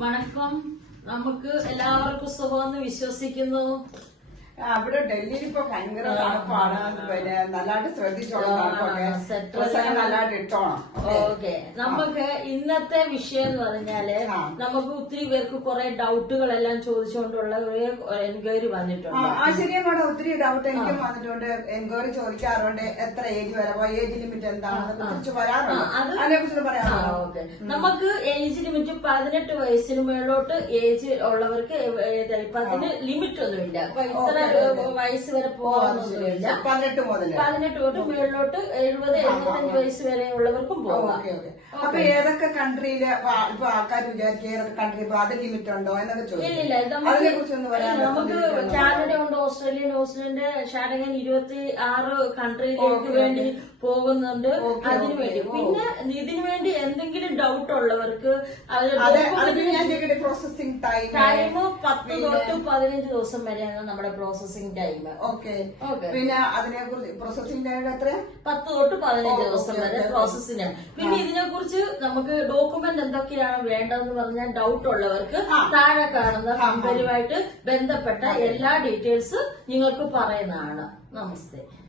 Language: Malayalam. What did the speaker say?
വണക്കം. നമുക്ക് എല്ലാവർക്കും സുഖമെന്ന് വിശ്വസിക്കുന്നു. അവിടെ ഡൽഹിയിൽ ഇപ്പൊ ഭയങ്കര തണുപ്പാണ്. പിന്നെ നല്ലതായിട്ട് ശ്രദ്ധിച്ചോളാം. നല്ലതായിട്ട് ഇട്ടോണം. ഓക്കെ, നമുക്ക് ഇന്നത്തെ വിഷയം എന്ന് പറഞ്ഞാല് നമുക്ക് ഒത്തിരി പേർക്ക് കുറെ ഡൗട്ടുകളെല്ലാം ചോദിച്ചുകൊണ്ടുള്ള ഒരു എൻക്വയറി വന്നിട്ടുണ്ട്. ശരിയാ മേഡം, ഒത്തിരി ഡൗട്ട് എനിക്കും വന്നിട്ടുണ്ട്. എൻക്വയറി ചോദിക്കാറുണ്ട്. എത്ര ഏജ് വരെ, ഏജ് ലിമിറ്റ് എന്താണെന്നൊക്കെ കുറിച്ച് വരാറുണ്ട്. അതിനെ കുറിച്ച് പറയാം. ഓക്കെ, നമുക്ക് ഏജ് ലിമിറ്റ് 18 വയസ്സിന് മേലോട്ട് ഏജ് ഉള്ളവർക്ക് അതിന് ലിമിറ്റ് ഒന്നുമില്ല. ഇത്ര വയസ്സ് വരെ പോകാനൊന്നുമില്ല. 18 തൊട്ട് മുകളിലോട്ട് 70-75 വയസ്സ് വരെ ഉള്ളവർക്കും പോകാം. അപ്പൊ ഏതൊക്കെ കൺട്രിയില് ഇപ്പൊ ആൾക്കാർ വിചാരിക്കും ഏതൊക്കെ കൺട്രി ഇപ്പൊ അത് ലിമിറ്റ് ഉണ്ടോ എന്നൊക്കെ ചോദിക്കും. അതിനെ കുറിച്ചൊന്ന് പറയാം. നമുക്ക് കാനഡ ഉണ്ട്, ഓസ്ട്രേലിയ, ന്യൂസിലൻഡ്, ഷാഡങ്ങൻ 26 കൺട്രിയിലേക്ക് വേണ്ടി പോകുന്നുണ്ട്. അതിനു വേണ്ടി പിന്നെ ഇതിനു വേണ്ടി എന്തെങ്കിലും ഡൗട്ട് ഉള്ളവർക്ക് പ്രോസസിംഗ് ടൈം 10 തൊട്ട് 15 ദിവസം വരെയാണ് നമ്മുടെ പ്രോസസിംഗ് ടൈം. ഓക്കെ, പിന്നെ അതിനെ കുറിച്ച് പ്രോസസിംഗ് ടൈം എത്ര? 10 തൊട്ട് 15 ദിവസം വരെ പ്രോസസ്സിംഗ്. പിന്നെ ഇതിനെ കുറിച്ച് നമുക്ക് ഡോക്യുമെന്റ് എന്തൊക്കെയാണ് വേണ്ടതെന്ന് പറഞ്ഞാൽ ഡൗട്ട് ഉള്ളവർക്ക് താഴെ കാണുന്ന കമ്പനിയുമായിട്ട് ബന്ധപ്പെട്ട എല്ലാ ഡീറ്റെയിൽസ് നിങ്ങൾക്ക് പറയുന്നതാണ്. നമസ്തേ.